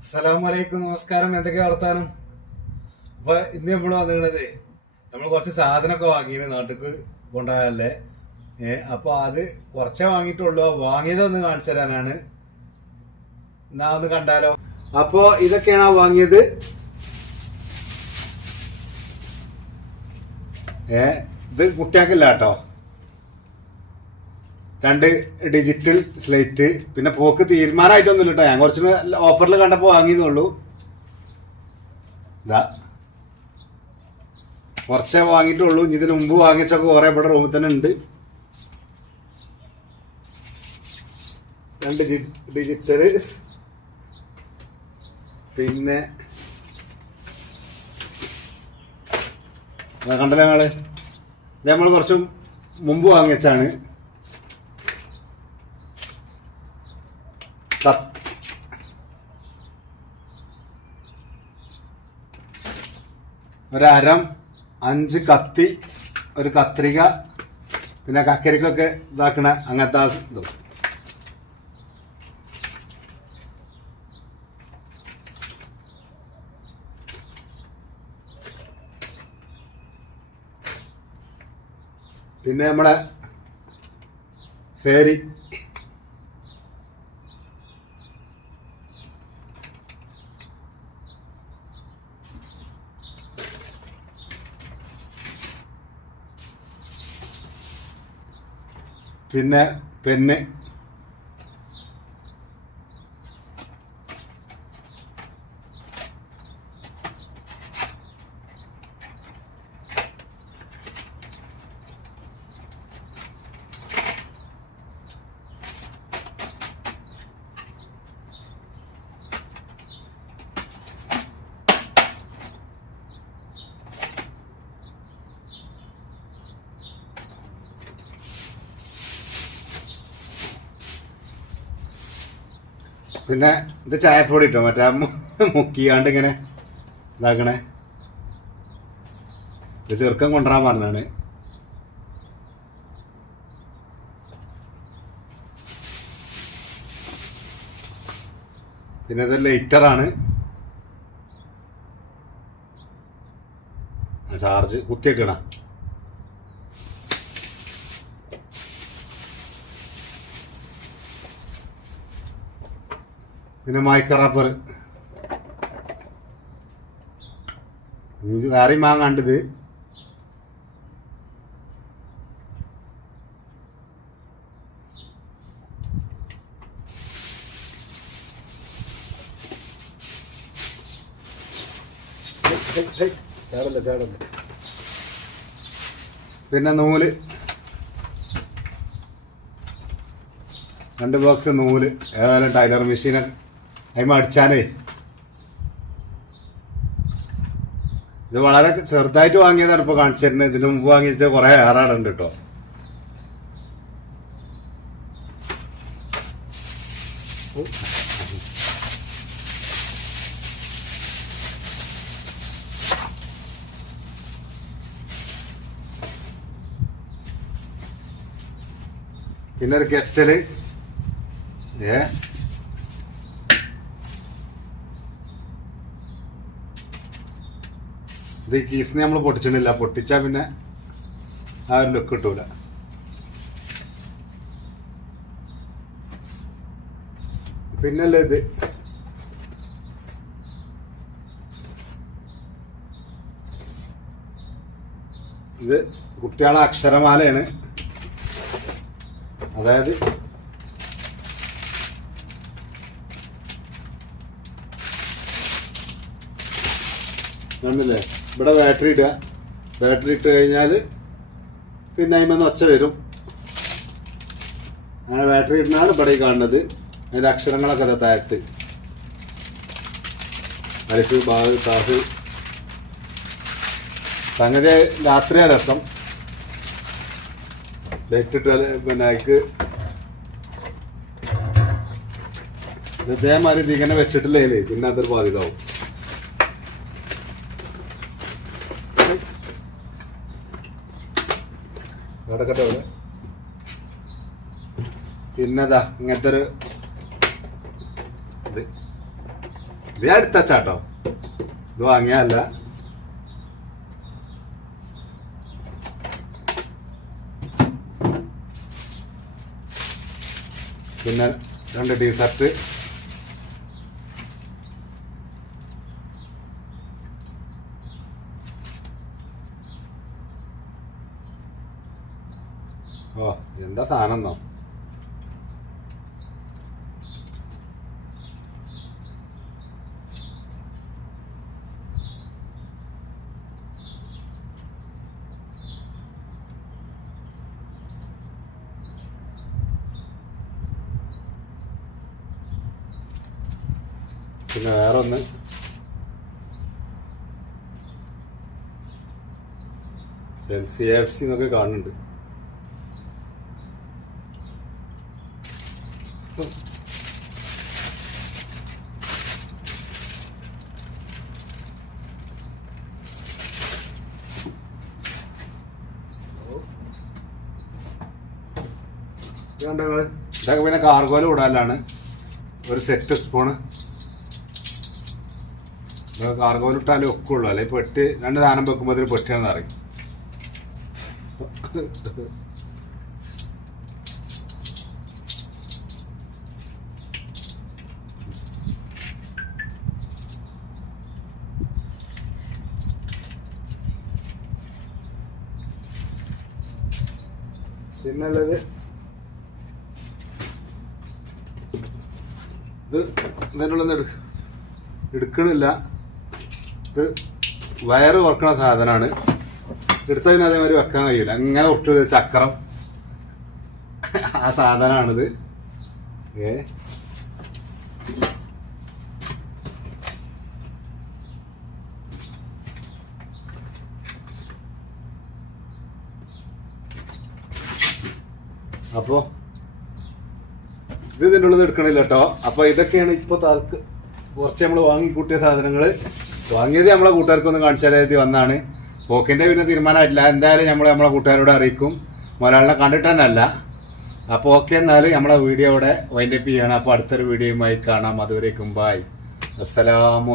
അസലാമലൈക്കും നമസ്കാരം. എന്തൊക്കെ വർത്താനം? അപ്പൊ ഇന്ന് നമ്മൾ വന്നിരുന്നത് നമ്മൾ കുറച്ച് സാധനമൊക്കെ വാങ്ങിയത് നാട്ടിക്ക് കൊണ്ടുപോയല്ലേ ഏഹ് അപ്പൊ അത് കുറച്ചേ വാങ്ങിയിട്ടുള്ളൂ. വാങ്ങിയതൊന്ന് കാണിച്ചു തരാനാണ്. എന്നാ ഒന്ന് കണ്ടാലോ? അപ്പോ ഇതൊക്കെയാണ് വാങ്ങിയത്. ഏ ഇത് കുട്ടിയാക്കില്ല കേട്ടോ. രണ്ട് ഡിജിറ്റൽ സ്ലേറ്റ് പിന്നെ പോക്ക് തീരുമാനമായിട്ടൊന്നുമില്ല കേട്ടോ ഞാൻ കുറച്ച് ഓഫറിൽ കണ്ടപ്പോൾ വാങ്ങിയെന്നുള്ളൂ ഇതാ കുറച്ചേ വാങ്ങിയിട്ടുള്ളൂ. ഇനി ഇതിന് മുമ്പ് വാങ്ങിച്ചൊക്കെ കുറെ ഇവിടെ റൂമിൽ തന്നെ ഉണ്ട്. രണ്ട് ഡിജിറ്റൽ പിന്നെ കണ്ടല്ലേ ഞങ്ങൾ ഇത് നമ്മൾ കുറച്ച് മുമ്പ് വാങ്ങിച്ചാണ് കത്ത് ഒരരം അഞ്ച് കത്തി ഒരു കത്രിക പിന്നെ കക്കരിക്കൊക്കെ ഇതാക്കണ അങ്ങനത്തെ ഇത്. പിന്നെ നമ്മളെ ഫേരി. പിന്നെ പെന്ന്. പിന്നെ ഇത് ചായപ്പൊടി ഇട്ടോ മറ്റേ മുക്കിയാണ്ട് ഇങ്ങനെ ഇതാക്കണേ. ഇത് ചെറുക്കം കൊണ്ടുവരാൻ പറഞ്ഞാണ് പിന്നെ ഇത് ലൈറ്ററാണ് ചാർജ് കുത്തിയൊക്കെ ഇടാം പിന്നെ മൈക്ക റബ്ബർ ഇത് വേറെയും വാങ്ങാണ്ടത് ചാടല്ല ചാടല്ല. പിന്നെ നൂൽ. രണ്ട് ബോക്സ് നൂൽ. ഏതായാലും ടൈലർ മെഷീനെ അതിമ അടിച്ചാനേ. ഇത് വളരെ ചെറുതായിട്ട് വാങ്ങിയതാണ് ഇപ്പൊ കാണിച്ചിരുന്നത്. ഇതിനു മുമ്പ് വാങ്ങിച്ച കുറെ ഏറാടുണ്ട് കേട്ടോ. പിന്നെ ഒരു കെറ്റൽ. ഏ? ഇത് ഈ കീസിന് നമ്മൾ പൊട്ടിച്ചിട്ടില്ല. പൊട്ടിച്ചാൽ പിന്നെ ആ ഒരു ലുക്ക് കിട്ടൂല. പിന്നല്ലേ ഇത്? ഇത് കുട്ടികളെ അക്ഷരമാലയാണ്. അതായത് കണ്ടില്ലേ? ഇവിടെ ബാറ്ററി ഇടുക. ബാറ്ററി ഇട്ട് കഴിഞ്ഞാൽ പിന്നെ അതിമെന്ന് ഒച്ച വരും. അങ്ങനെ ബാറ്ററി ഇടുന്നതാണ് ഇവിടെ ഈ കാണുന്നത്. അതിന്റെ അക്ഷരങ്ങളൊക്കെ ദാ താഴത്ത്. അരിഫ് ബാഗ് താഹ് സംഗതി രാത്രിയാ രസം. ലൈറ്റ് ഇട്ട് അത് പിന്നെ അതിക്ക് ഇതേമാതിരി ഇത് ഇങ്ങനെ വെച്ചിട്ടില്ലേ പിന്നെ അതൊരു ബാധിതാവും കിടക്കട്ടെ അവിടെ പിന്നെതാ ഇങ്ങനത്തെ ഒരു ഇത്. ഇത് ഞാൻ എടുത്തച്ചാട്ടോ ഇത് വാങ്ങിയല്ല പിന്നെ രണ്ട് ടീഷർട്ട് ഓ എന്താ സാധനം എന്നോ പിന്നെ വേറെ ഒന്ന് സി എഫ് സി എന്നൊക്കെ കാണുന്നുണ്ട്. ഇതൊക്കെ പിന്നെ കാർഗോയിൽ വിടാനാണ് ഒരു സെറ്റ് സ്പൂണ് ഇതൊക്കെ കാർഗോയിൽ ഇട്ടാലേ ഒക്കെ ഉള്ളു അല്ലെങ്കിൽ പെട്ടി രണ്ട് സാധനം വെക്കുമ്പോൾ അതിൽ പെട്ടിയാണെന്ന് അറിയും പിന്നുള്ളത് ഇത് എടുക്ക എടുക്കണില്ല. ഇത് വയറ് കുറക്കണ സാധനമാണ് എടുത്തതിന് അതേമാതിരി വെക്കാൻ കഴിയില്ല അങ്ങനെ ഒട്ടു ചക്രം. ആ സാധനമാണിത് ഏ? അപ്പോ ഇത് ഇതിന്റെ ഉള്ളത് എടുക്കണില്ല കേട്ടോ അപ്പൊ ഇതൊക്കെയാണ് ഇപ്പൊ താൽക്ക് കുറച്ച് നമ്മൾ വാങ്ങി കൂട്ടിയ സാധനങ്ങൾ വാങ്ങിയത് നമ്മളെ കൂട്ടുകാർക്കൊന്ന് കാണിച്ചാലായിട്ട് വന്നാണ്. പോക്കിന്റെ പിന്നെ തീരുമാനമായിട്ടില്ല. എന്തായാലും നമ്മൾ നമ്മളെ കൂട്ടുകാരോട് അറിയിക്കും. മലയാളിനെ കണ്ടിട്ട് തന്നെ അല്ല അപ്പോൾ ഓക്കെ എന്നാലും നമ്മളെ വീഡിയോ ഇവിടെ വൈൻഡപ്പ് ചെയ്യണം. അപ്പോൾ അടുത്തൊരു വീഡിയോയുമായി കാണാം. അതുവരേക്കും ബായ് അസ്സലാമു